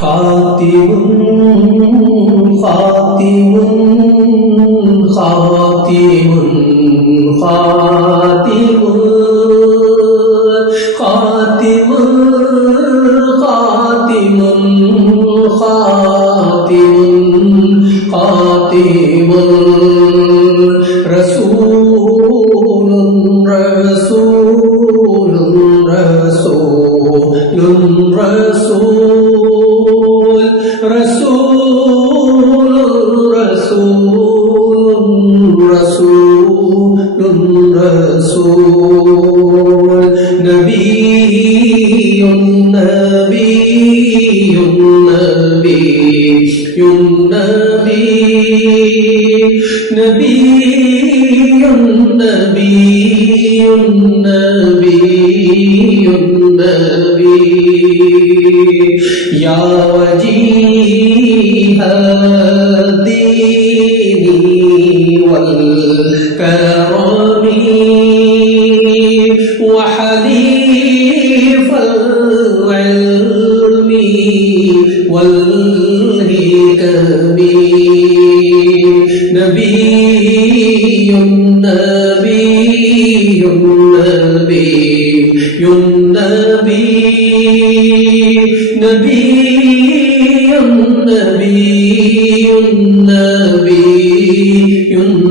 خاتم خاتم خاتم خاتم خاتم خاتم خاتم خاتم رسول رسول رسول رسول رسول رسول رسول رسول نبي نبي نبي نبي نبي نبي نبي نبي يا وجيه الدين والكرم وحليف العلم والحكم نبي نبي نبي نبي نبي نبي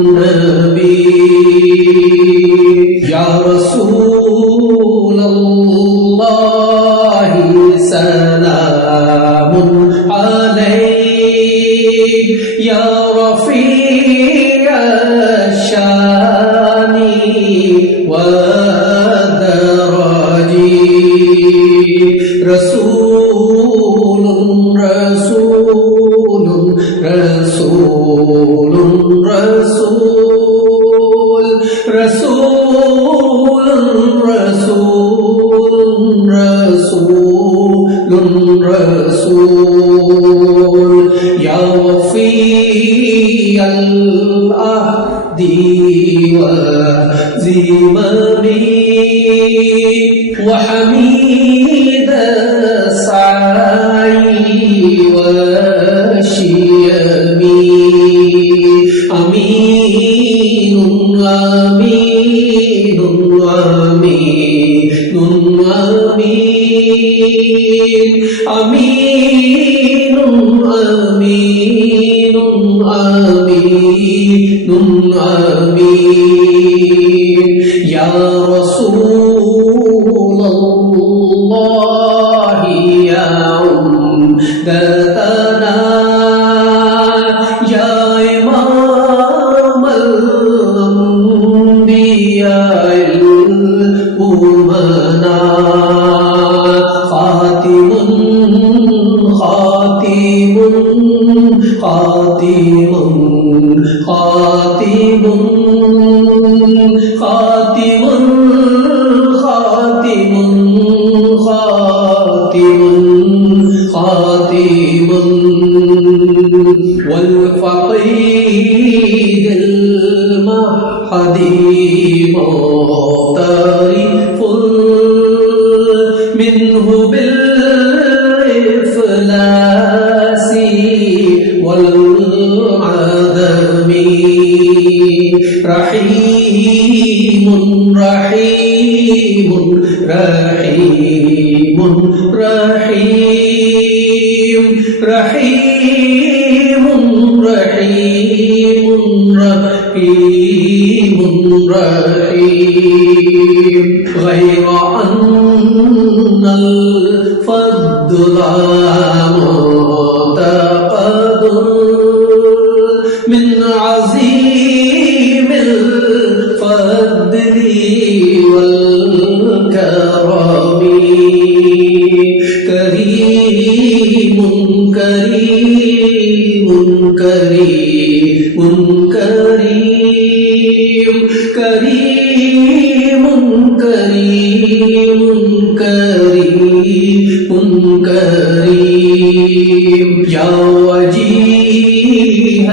نبي يا رسول الله سلام عليك يا رفيع الشان والدرج رسول رسول رسول رسول رسول رسول رسول رسول يا وفي العهد والزمام وحميد السعي والشيم أمين أمين أمين أمين أمين أمين أمين أمين يا رسول الله يا عمدتنا يا إمام الأنبياء الأمناء خاتم خاتم خاتم خاتم خاتم خاتم خاتم خاتم والفقيد المهدي مغترف منه بالإفلاس والعدم رحيم رحيم رحيم رحيم رحيم رحيم رحيم رحيم غير أن الفضل معتقد من عظيم الفضل والكرم كريم كريم كريم كريم كريم كريم كريم كريم يا وجيه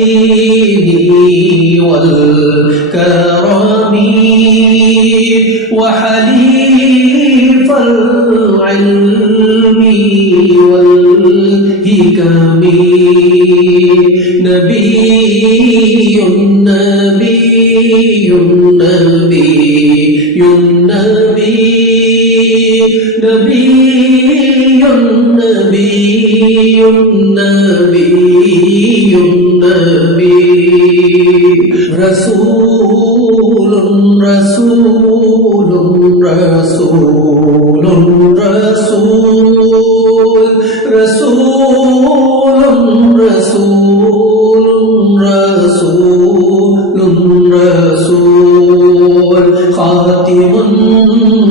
الدين والكرم وحليف العلم والحكم نبي نبي نبي نبي نبي نبي نبي نبي رسول رسول رسول رسول رسول رسول رسول رسول خاتم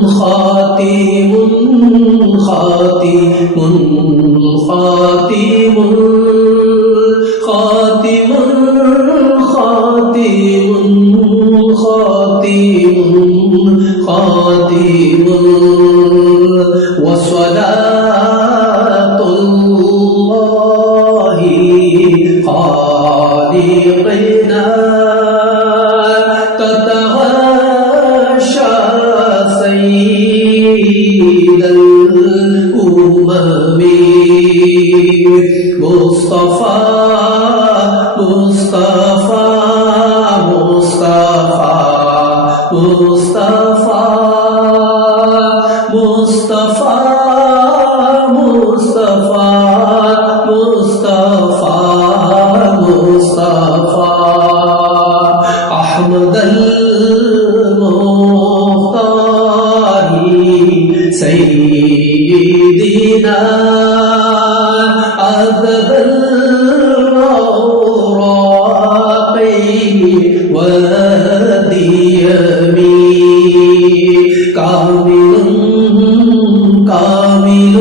خاتم خاتم خاتم خاتم خاتم خاتم وصلاة الله خالقنا تتغشى سيد الأمم مصطفى مصطفى مصطفى مصطفى مصطفى مصطفى مصطفى مصطفى أحمد المختار سيدنا عذب الأوراق والديم كامل كامل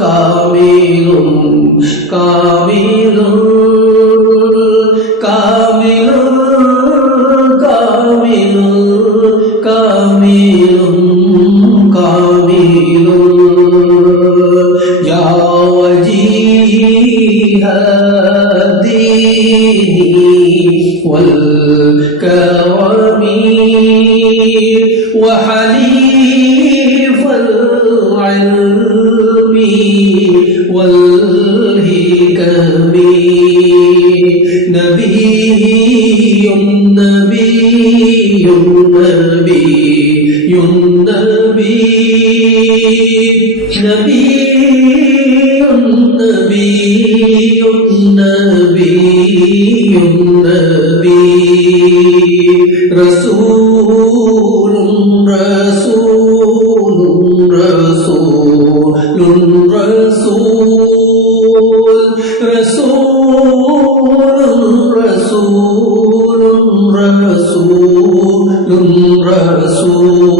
كامل كامل كامل كامل كامل كامل يا وجيه الدين والكرم وحليف العلم والحكم نبي نبي نبي نبي نبي نبي نبي نبي رسول رسول رسول رسول رسول رسول رسول رسول